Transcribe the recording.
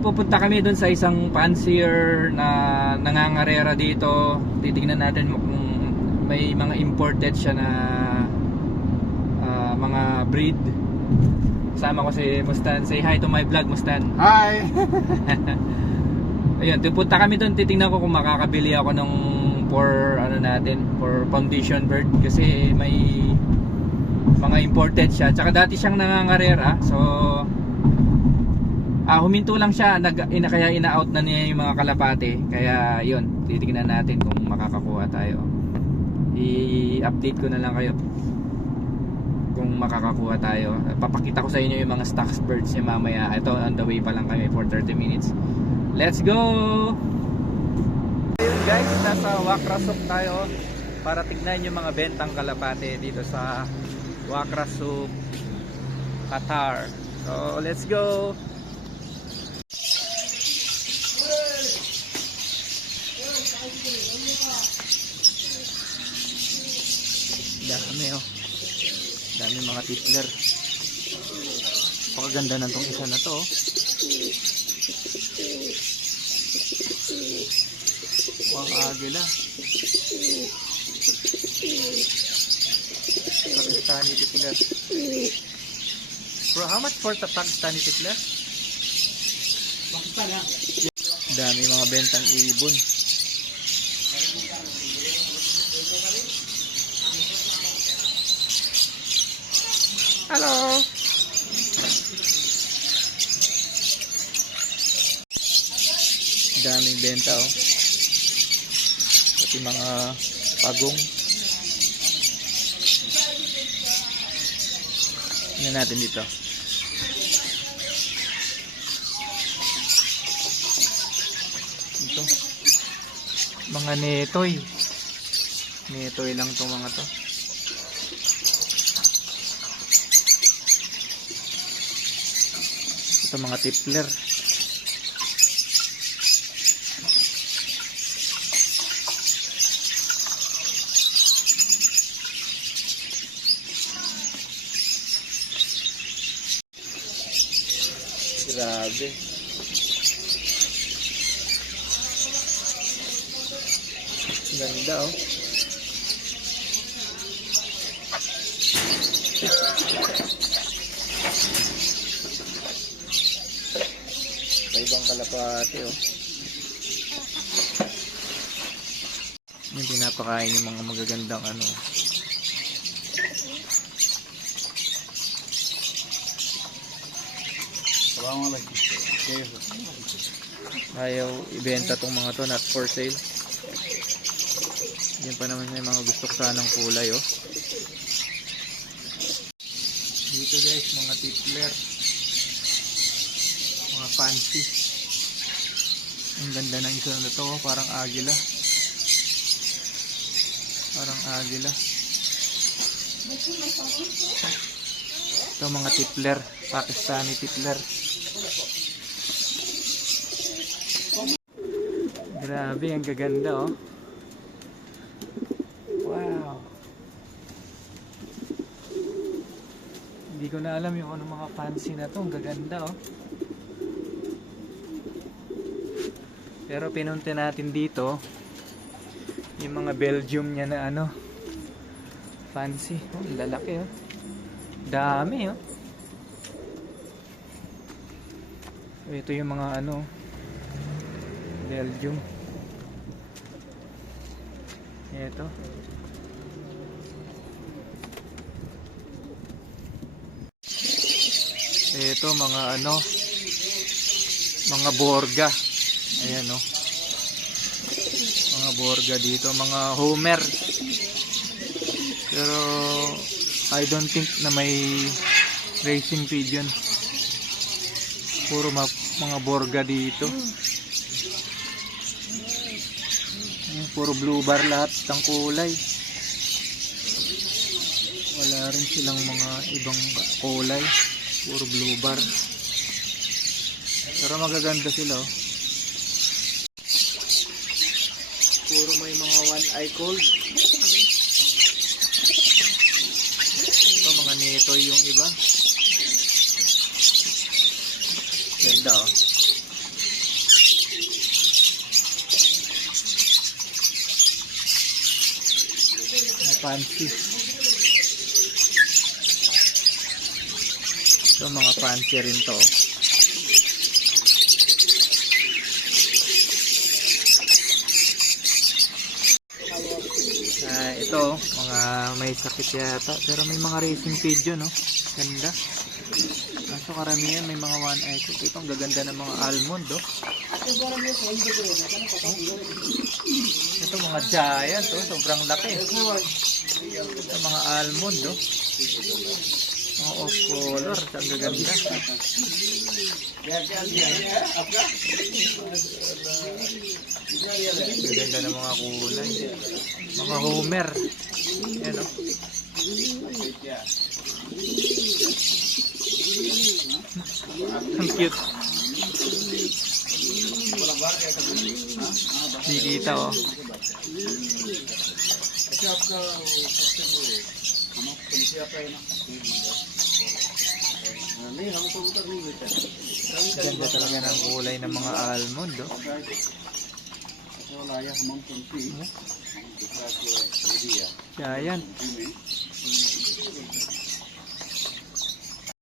Pupunta kami dun sa isang fancier na nangangarera dito. Titignan natin kung may mga imported siya na mga breed. Kasama ko si Mustan. Say hi to my vlog, Mustan. Hi! Ayun, pupunta kami dun. Titignan ko kung makakabili ako ng for foundation bird. Kasi may mga imported siya. Tsaka dati siyang nangangarera. So huminto lang siya, kaya ina-out na niya yung mga kalapate. Kaya yun, titignan natin kung makakakuha tayo. I-update ko na lang kayo kung makakakuha tayo. Papakita ko sa inyo yung mga stocks birds niya mamaya. Ito, on the way pa lang kami for 30 minutes. Let's go! Ayun guys, nasa Wakrasuk tayo para tignan yung mga bentang kalapate dito sa Wakrasuk, Qatar. So let's go! Dami oh. Dami mga titler. Pakaganda na tong isa na to oh. Ang agila. Pakistani titler. Bro, how much for the Pakistani titler? Dami mga bentang ibon. Hello. Daming benta oh. Pati mga pagong. Tingnan natin dito. Ito. Mga netoy. Netoy lang tong mga to. Ito mga tipler. Grabe. Ganda oh. Ibang kalapate oh. Yung pinapakain yung mga magagandang ano. Ayaw ibenta tong mga to, not for sale. Yan pa naman may mga gusto ko sanang kulay oh. Dito guys, mga tipler. Mga fancy. Ang ganda ng isa na to, parang agila. Parang agila. Ito mga tipler, Pakistani tipler. Grabe, ang gaganda oh. Wow. Hindi ko na alam yung ano mga fancy na to, ang gaganda oh. Pero pinunta natin dito yung mga Belgium niya na ano, fancy oh, lalaki oh. Dami oh. Ito yung mga ano, Belgium. Ito. Ito mga ano, mga Borga. Ayan oh. Mga Borga dito, mga Homer. Pero I don't think na may racing pigeon. Puro mga Borga dito. Puro blue bar lahat ng kulay. Wala rin silang mga ibang kulay. Puro blue bar. Pero magaganda sila oh. Puro may mga one eye cold. Ito mga netoy yung iba. Ganda oh. fancy. Ito mga fancy rin to. Ito, mga may sakit yata. Pero may mga racing video, no? Ganda. Kaso karamihan may mga one eye. Ito ang gaganda ng mga almond, oh. Ito mga giant, oh. Sobrang laki. Ito mga almond, oh. Mga off color. Ang gaganda. Gaganda ng mga kulay. Mga Homer. Yan, oh. Ang cute. Dikita, oh. Ganda talaga ng kulay ng mga almond, oh. Giant.